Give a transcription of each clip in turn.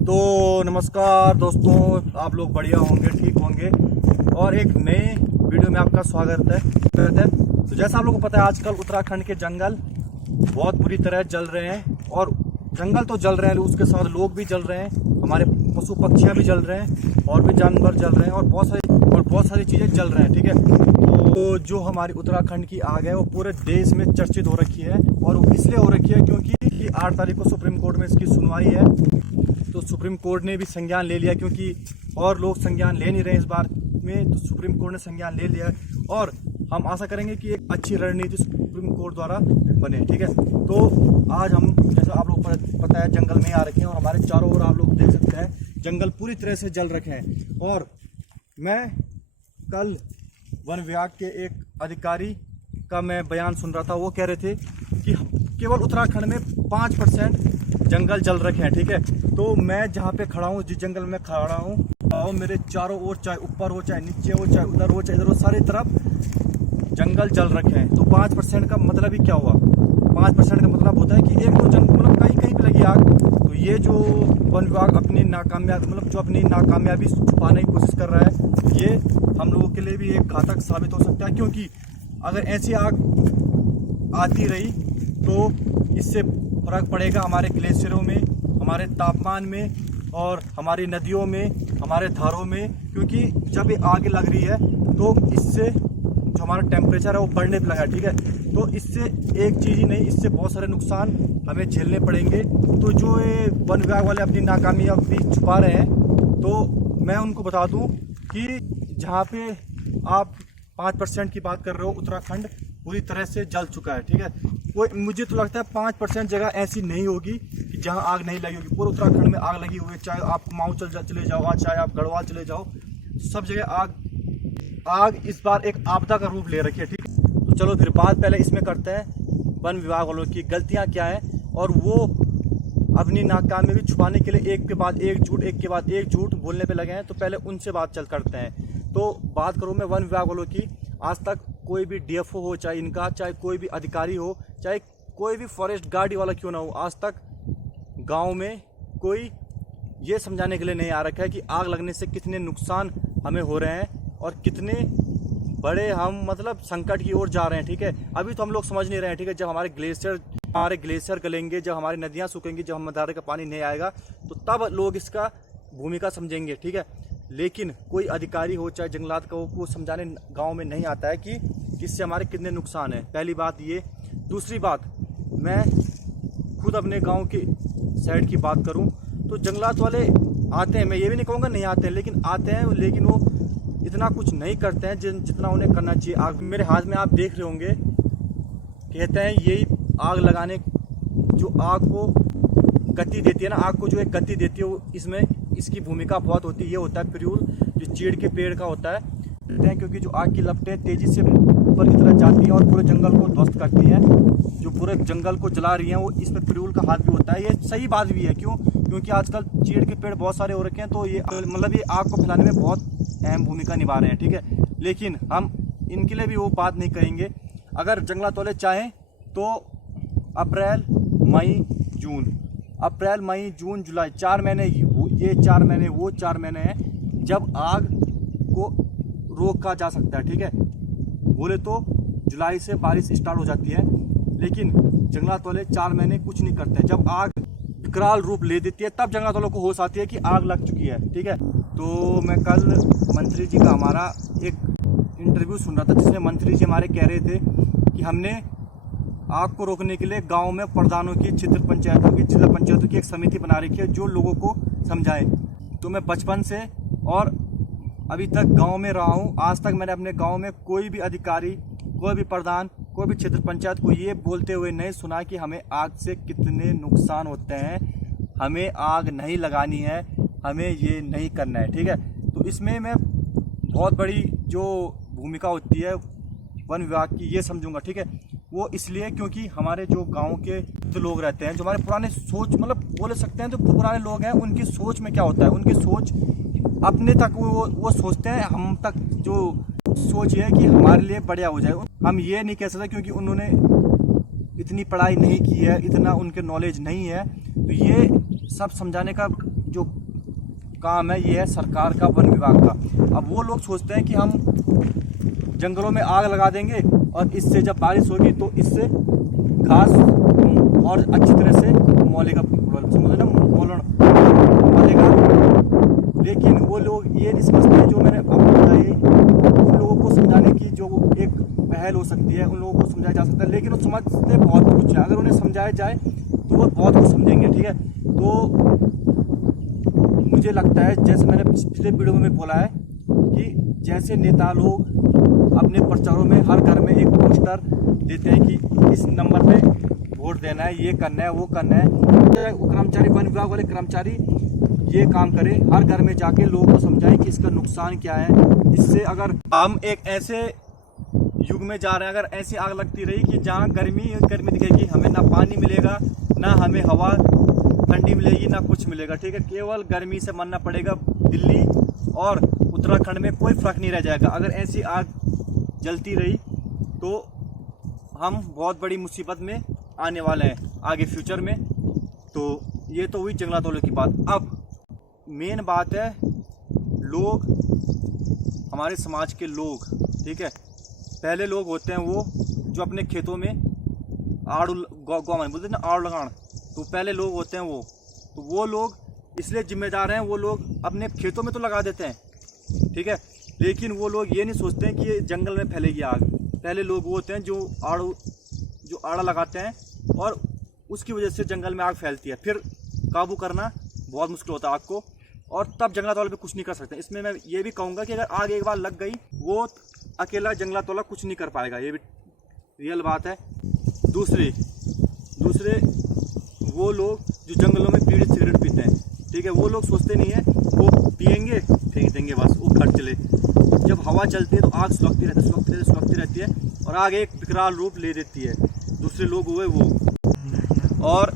तो नमस्कार दोस्तों, आप लोग बढ़िया होंगे, ठीक होंगे और एक नए वीडियो में आपका स्वागत है। तो जैसा आप लोगों को पता है, आजकल उत्तराखंड के जंगल बहुत बुरी तरह जल रहे हैं और जंगल तो जल रहे हैं, उसके साथ लोग भी जल रहे हैं, हमारे पशु पक्षियाँ भी जल रहे हैं और भी जानवर जल रहे हैं और बहुत सारी चीज़ें जल रहे हैं। ठीक है, तो जो हमारी उत्तराखंड की आग है वो पूरे देश में चर्चित हो रखी है और वो इसलिए हो रखी है क्योंकि 8 तारीख को सुप्रीम कोर्ट में इसकी सुनवाई है। तो सुप्रीम कोर्ट ने भी संज्ञान ले लिया, क्योंकि और लोग संज्ञान ले नहीं रहे इस बार में, तो सुप्रीम कोर्ट ने संज्ञान ले लिया और हम आशा करेंगे कि एक अच्छी रणनीति सुप्रीम कोर्ट द्वारा बने। ठीक है, तो आज हम, जैसा आप लोग पता है, जंगल में आ रखे हैं और हमारे चारों ओर आप लोग देख सकते हैं जंगल पूरी तरह से जल रखे हैं। और मैं कल वन विभाग के एक अधिकारी का मैं बयान सुन रहा था, वो कह रहे थे कि केवल उत्तराखंड में 5% जंगल जल रखे हैं। ठीक है, तो मैं जहाँ पे खड़ा हूँ, जिस जंगल में खड़ा हूँ, और मेरे चारों ओर, चाहे ऊपर हो, चाहे नीचे हो, चाहे उधर हो, चाहे इधर हो, सारी तरफ जंगल जल रखे हैं। तो 5% का मतलब ही क्या हुआ? 5% का मतलब होता है कि एक दो जंगल, मतलब कहीं कहीं पे लगी आग। तो ये जो वन विभाग अपनी नाकामयाबी छुपाने की कोशिश कर रहा है, ये हम लोगों के लिए भी एक घातक साबित हो सकता है, क्योंकि अगर ऐसी आग आती रही तो इससे फर्क पड़ेगा हमारे ग्लेशियरों में, हमारे तापमान में और हमारी नदियों में, हमारे धारों में। क्योंकि जब ये आग लग रही है तो इससे जो हमारा टेम्परेचर है वो बढ़ने लगा। ठीक है, तो इससे एक चीज़ ही नहीं, इससे बहुत सारे नुकसान हमें झेलने पड़ेंगे। तो जो ये वन विभाग वाले अपनी नाकामयाबी छुपा रहे हैं, तो मैं उनको बता दूं कि जहाँ पे आप 5% की बात कर रहे हो, उत्तराखंड पूरी तरह से जल चुका है। ठीक है, कोई, मुझे तो लगता है 5% जगह ऐसी नहीं होगी कि जहाँ आग नहीं लगी होगी। पूरे उत्तराखंड में आग लगी हुई है, चाहे आप कुमाऊं चले जाओ, चाहे आप गढ़वाल चले जाओ, सब जगह आग इस बार एक आपदा का रूप ले रखी है। ठीक है, तो चलो फिर बात पहले इसमें करते हैं वन विभाग वालों की गलतियाँ क्या हैं और वो अपनी नाकामयाबी छुपाने के लिए एक के बाद एक झूठ बोलने पे लगे हैं। तो पहले उनसे बात करते हैं। तो बात करूँ मैं वन विभाग वालों की, आज तक कोई भी डीएफओ हो, चाहे इनका, चाहे कोई भी अधिकारी हो, चाहे कोई भी फॉरेस्ट गार्ड वाला क्यों ना हो, आज तक गांव में कोई ये समझाने के लिए नहीं आ रखा है कि आग लगने से कितने नुकसान हमें हो रहे हैं और कितने बड़े हम, मतलब, संकट की ओर जा रहे हैं। ठीक है, अभी तो हम लोग समझ नहीं रहे हैं। ठीक है, जब हमारे ग्लेशियर गलेंगे, जब हमारी नदियाँ सूखेंगी, जब हम धारे का पानी नहीं आएगा, तो तब लोग इसका भूमिका समझेंगे। ठीक है, लेकिन कोई अधिकारी हो, चाहे जंगलात का हो, वो समझाने गांव में नहीं आता है कि इससे हमारे कितने नुकसान है। पहली बात ये। दूसरी बात, मैं खुद अपने गांव के साइड की बात करूं तो जंगलात वाले आते हैं, मैं ये भी नहीं कहूँगा नहीं आते हैं, लेकिन आते हैं, लेकिन वो इतना कुछ नहीं करते हैं जितना उन्हें करना चाहिए। आग मेरे हाथ में आप देख रहे होंगे, कहते हैं यही आग लगाने, जो आग को गति देती है ना, आग को जो एक गति देती है, वो इसमें इसकी भूमिका बहुत होती है। ये होता है फ्यूल, जो चीड़ के पेड़ का होता है, क्योंकि जो आग की लपटें तेजी से ऊपर की तरफ जाती हैं और पूरे जंगल को ध्वस्त करती हैं, जो पूरे जंगल को जला रही हैं, वो इसमें फ्यूल का हाथ भी होता है। ये सही बात भी है, क्योंकि आजकल चीड़ के पेड़ बहुत सारे हो रखे हैं, तो ये मतलब ये आग को फैलाने में बहुत अहम भूमिका निभा रहे हैं। ठीक है, लेकिन हम इनके लिए भी वो बात नहीं करेंगे। अगर जंगलात वाले चाहें तो अप्रैल मई जून जुलाई 4 महीने, ये 4 महीने, वो 4 महीने हैं जब आग को रोका जा सकता है। ठीक है, बोले तो जुलाई से बारिश स्टार्ट हो जाती है, लेकिन जंगलात वाले 4 महीने कुछ नहीं करते हैं। जब आग विकराल रूप ले देती है, तब जंगलात वालों को होश आती है कि आग लग चुकी है। ठीक है, तो मैं कल मंत्री जी का हमारा एक इंटरव्यू सुन रहा था, जिसमें मंत्री जी हमारे कह रहे थे कि हमने आग को रोकने के लिए गांव में प्रधानों की, क्षेत्र पंचायतों की एक समिति बना रखी है, जो लोगों को समझाए। तो मैं बचपन से और अभी तक गांव में रहा हूं, आज तक मैंने अपने गांव में कोई भी अधिकारी, कोई भी प्रधान, कोई भी क्षेत्र पंचायत को ये बोलते हुए नहीं सुना कि हमें आग से कितने नुकसान होते हैं, हमें आग नहीं लगानी है, हमें ये नहीं करना है। ठीक है, तो इसमें मैं बहुत बड़ी जो भूमिका होती है वन विभाग की, ये समझूंगा। ठीक है, वो इसलिए क्योंकि हमारे जो गांव के जो लोग रहते हैं, जो हमारे पुराने सोच, मतलब बोले सकते हैं, जो पुराने लोग हैं, उनकी सोच में क्या होता है, उनकी सोच अपने तक वो सोचते हैं, हम तक जो सोच ये है कि हमारे लिए बढ़िया हो जाए। हम ये नहीं कह सकते क्योंकि उन्होंने इतनी पढ़ाई नहीं की है, इतना उनके नॉलेज नहीं है, तो ये सब समझाने का जो काम है ये है सरकार का, वन विभाग का। अब वो लोग सोचते हैं कि हम जंगलों में आग लगा देंगे और इससे जब बारिश होगी तो इससे घास और अच्छी तरह से मौलेगा, समझो ना, मौलेगा। लेकिन वो लोग ये नहीं समझते, जो मैंने आपको बताया, उन लोगों को समझाने की जो एक पहल हो सकती है, उन लोगों को समझाया जा सकता है, लेकिन वो समझते बहुत कुछ है। अगर उन्हें समझाया जाए तो वो बहुत कुछ समझेंगे, ठीक है। तो मुझे लगता है, जैसे मैंने पिछले वीडियो में बोला है, कि जैसे नेता लोग अपने प्रचारों में हर घर में एक पोस्टर देते हैं कि इस नंबर पे वोट देना है, ये करना है, वो करना है, कर्मचारी, वन विभाग वाले कर्मचारी ये काम करें, हर घर में जाके लोगों को समझाएं कि इसका नुकसान क्या है। इससे अगर हम एक ऐसे युग में जा रहे हैं, अगर ऐसी आग लगती रही कि जहाँ गर्मी दिखेगी, हमें ना पानी मिलेगा, ना हमें हवा ठंडी मिलेगी, ना कुछ मिलेगा, ठीक है। केवल गर्मी से मरना पड़ेगा। दिल्ली और उत्तराखंड में कोई फर्क नहीं रह जाएगा। अगर ऐसी आग जलती रही तो हम बहुत बड़ी मुसीबत में आने वाले हैं आगे फ्यूचर में। तो ये तो हुई जंगलात वालों की बात। अब मेन बात है लोग, हमारे समाज के लोग, ठीक है। पहले लोग होते हैं वो जो अपने खेतों में आड़ बोलते हैं ना, आड़ लगान, तो पहले लोग होते हैं वो लोग इसलिए जिम्मेदार हैं। वो लोग अपने खेतों में तो लगा देते हैं, ठीक है, लेकिन वो लोग ये नहीं सोचते हैं कि ये जंगल में फैलेगी आग। पहले लोग वो होते हैं जो आड़ा लगाते हैं और उसकी वजह से जंगल में आग फैलती है। फिर काबू करना बहुत मुश्किल होता है आग को, और तब जंगलात वाले पे कुछ नहीं कर सकते। इसमें मैं ये भी कहूँगा कि अगर आग एक बार लग गई, वो अकेला जंगलात वाला कुछ नहीं कर पाएगा, ये भी रियल बात है। दूसरे वो लोग जो जंगलों में बीड़ी सिगरेट पीते हैं, ठीक है, वो लोग सोचते नहीं है, वो पियेंगे फेंक देंगे, बस वो खट चले। जब हवा चलती है तो आग सुलगती रहती है और आग एक विकराल रूप ले देती है। दूसरे लोग हुए वो। और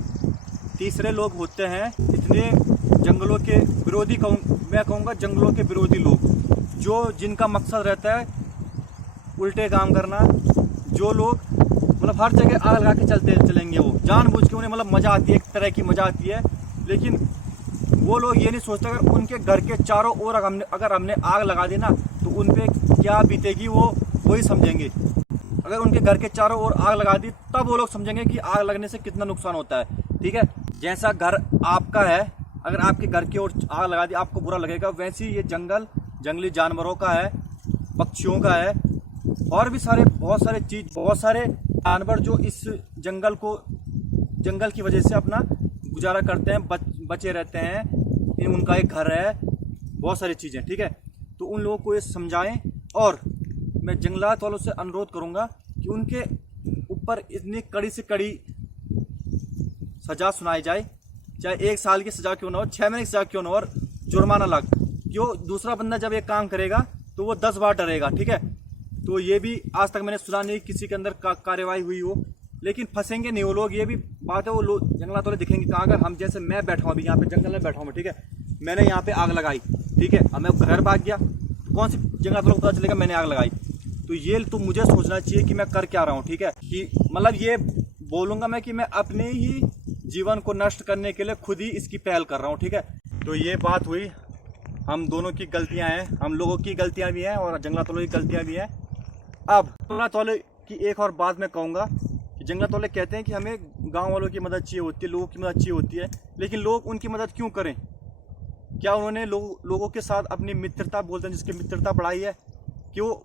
तीसरे लोग होते हैं इतने जंगलों के विरोधी, मैं कहूँगा जंगलों के विरोधी लोग, जिनका मकसद रहता है उल्टे काम करना। जो लोग मतलब हर जगह आग लगा के चलेंगे, वो जानबूझ के, उन्हें मतलब मज़ा आती है, एक तरह की मज़ा आती है। लेकिन वो लोग ये नहीं सोचते अगर उनके घर के चारों ओर अगर हमने आग लगा दी ना तो उन पे क्या बीतेगी, वो वही समझेंगे। अगर उनके घर के चारों ओर आग लगा दी तब वो लोग समझेंगे कि आग लगने से कितना नुकसान होता है, ठीक है। जैसा घर आपका है, अगर आपके घर की ओर आग लगा दी आपको बुरा लगेगा, वैसे ही ये जंगली जानवरों का है, पक्षियों का है, और भी बहुत सारे जानवर जो इस जंगल की वजह से अपना गुजारा करते हैं, बचे रहते हैं, उनका एक घर है, बहुत सारी चीज़ें, ठीक है। तो उन लोगों को ये समझाएं। और मैं जंगलात वालों से अनुरोध करूंगा कि उनके ऊपर इतनी कड़ी से कड़ी सजा सुनाई जाए, चाहे 1 साल की सजा क्यों ना हो, 6 महीने की सजा क्यों ना हो, और जुर्माना लग। क्यों, दूसरा बंदा जब एक काम करेगा तो वो 10 बार डरेगा, ठीक है। तो ये भी आज तक मैंने सुना नहीं किसी के अंदर कार्रवाई हुई हो, लेकिन फंसेंगे नहीं वो लोग। ये भी बात है, वो लोग जंगलात वाले दिखेंगे कहाँ। अगर हम जैसे मैं बैठा हूँ अभी यहाँ पे जंगल में बैठा हूँ, ठीक है, मैंने यहाँ पे आग लगाई, ठीक है, अब मैं घर भाग गया तो कौन सी जंगलात वालों को पता चलेगा मैंने आग लगाई। तो ये तो मुझे सोचना चाहिए कि मैं कर क्या रहा हूँ, ठीक है, कि मतलब ये बोलूँगा मैं कि मैं अपने ही जीवन को नष्ट करने के लिए खुद ही इसकी पहल कर रहा हूँ, ठीक है। तो ये बात हुई, हम दोनों की गलतियाँ हैं, हम लोगों की गलतियाँ भी हैं और जंगलात वालों की गलतियाँ भी हैं। अब जंगलात वाले की एक और बात मैं कहूँगा कि जंगलात वाले कहते हैं कि हमें गांव वालों की मदद चाहिए होती है, लोगों की मदद चाहिए होती है, लेकिन लोग उनकी मदद क्यों करें? क्या उन्होंने लोगों के साथ अपनी मित्रता, बोलते हैं जिसकी मित्रता बढ़ाई है, कि वो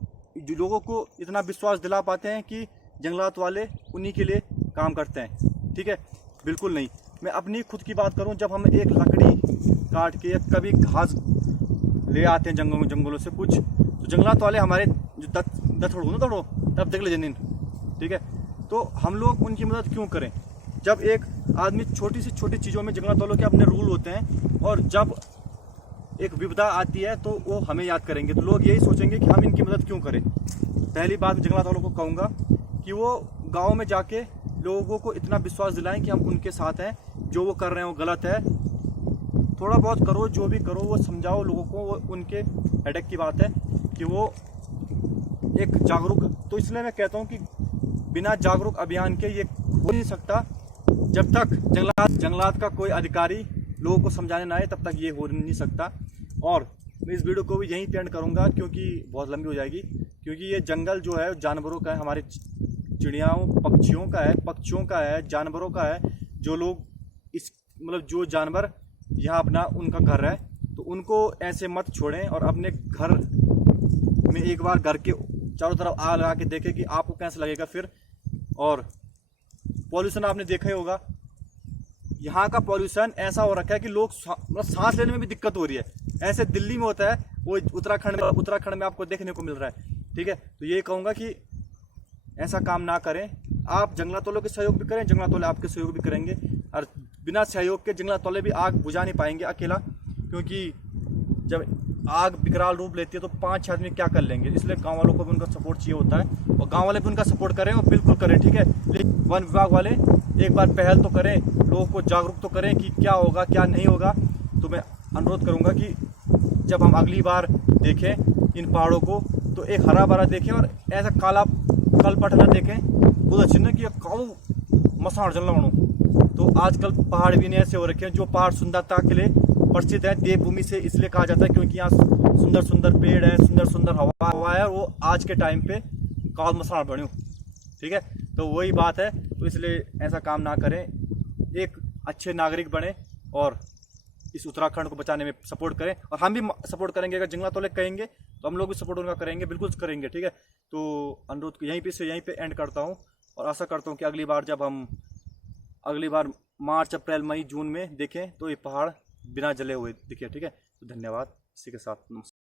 लोगों को इतना विश्वास दिला पाते हैं कि जंगलात वाले उन्हीं के लिए काम करते हैं, ठीक है? बिल्कुल नहीं। मैं अपनी खुद की बात करूं, जब हम एक लकड़ी काट के कभी घास ले आते हैं जंगलों से कुछ, तो जंगलात वाले हमारे जो दथड़ो तब देख ले जनीन, ठीक है? तो हम लोग उनकी मदद क्यों करें? जब एक आदमी छोटी से छोटी चीज़ों में जंगलात वालों के अपने रूल होते हैं, और जब एक विपदा आती है तो वो हमें याद करेंगे, तो लोग यही सोचेंगे कि हम इनकी मदद क्यों करें। पहली बात जंगलात वालों को कहूँगा कि वो गाँव में जाके लोगों को इतना विश्वास दिलाएं कि हम उनके साथ हैं, जो वो कर रहे हैं वो गलत है। थोड़ा बहुत करो, जो भी करो वो समझाओ लोगों को, वो उनके हेडेक की बात है कि वो एक जागरूक। तो इसलिए मैं कहता हूँ कि बिना जागरूक अभियान के ये हो नहीं सकता, जब तक जंगलात का कोई अधिकारी लोगों को समझाने ना आए तब तक ये हो नहीं सकता। और मैं इस वीडियो को भी यहीं पे एंड करूँगा क्योंकि बहुत लंबी हो जाएगी, क्योंकि ये जंगल जो है जानवरों का है, हमारे चिड़ियाओं पक्षियों का है, जानवरों का है। जो लोग इस मतलब जो जानवर यहाँ अपना उनका घर है तो उनको ऐसे मत छोड़ें, और अपने घर में एक बार घर के चारों तरफ आग लगा के देखें कि आपको कैसा लगेगा फिर। और पॉल्यूशन आपने देखा ही होगा, यहाँ का पॉल्यूशन ऐसा हो रखा है कि लोग मतलब सांस लेने में भी दिक्कत हो रही है। ऐसे दिल्ली में होता है, वो उत्तराखंड में आपको देखने को मिल रहा है। ठीक है, तो ये कहूँगा कि ऐसा काम ना करें। आप जंगलात वालों के सहयोग भी करें, जंगलात वाले आपके सहयोग भी करेंगे, और बिना सहयोग के जंगलात वाले भी आग बुझा नहीं पाएंगे अकेला, क्योंकि जब आग विकराल रूप लेती है तो 5-6 आदमी क्या कर लेंगे। इसलिए गांव वालों को भी उनका सपोर्ट चाहिए होता है, और गांव वाले भी उनका सपोर्ट करें, और बिल्कुल करें। ठीक है, लेकिन वन विभाग वाले एक बार पहल तो करें, लोगों को जागरूक तो करें कि क्या होगा क्या नहीं होगा। तो मैं अनुरोध करूंगा कि जब हम अगली बार देखें इन पहाड़ों को तो एक हरा भरा देखें, और ऐसा काला कलपट ना देखें। बहुत अच्छी ना कि काऊ मसाण जल लगणु। तो आजकल पहाड़ भी नहीं ऐसे हो रखे हैं। जो पहाड़ सुंदरता के लिए प्रसिद्ध है, देवभूमि से इसलिए कहा जाता है क्योंकि यहाँ सुंदर सुंदर पेड़ है, सुंदर सुंदर हवा है, और वो आज के टाइम पे काल मसाण बण्यु। ठीक है, तो वही बात है। तो इसलिए ऐसा काम ना करें, एक अच्छे नागरिक बने और इस उत्तराखंड को बचाने में सपोर्ट करें। और हम भी सपोर्ट करेंगे, अगर जंगलात वाले कहेंगे तो हम लोग भी सपोर्ट उनका करेंगे, बिल्कुल करेंगे। ठीक है, तो अनुरोध को यहीं पे एंड करता हूँ, और आशा करता हूँ कि अगली बार मार्च, अप्रैल, मई, जून में देखें तो ये पहाड़ बिना जले हुए दिखे। ठीक है, तो धन्यवाद। इसी के साथ नमस्कार।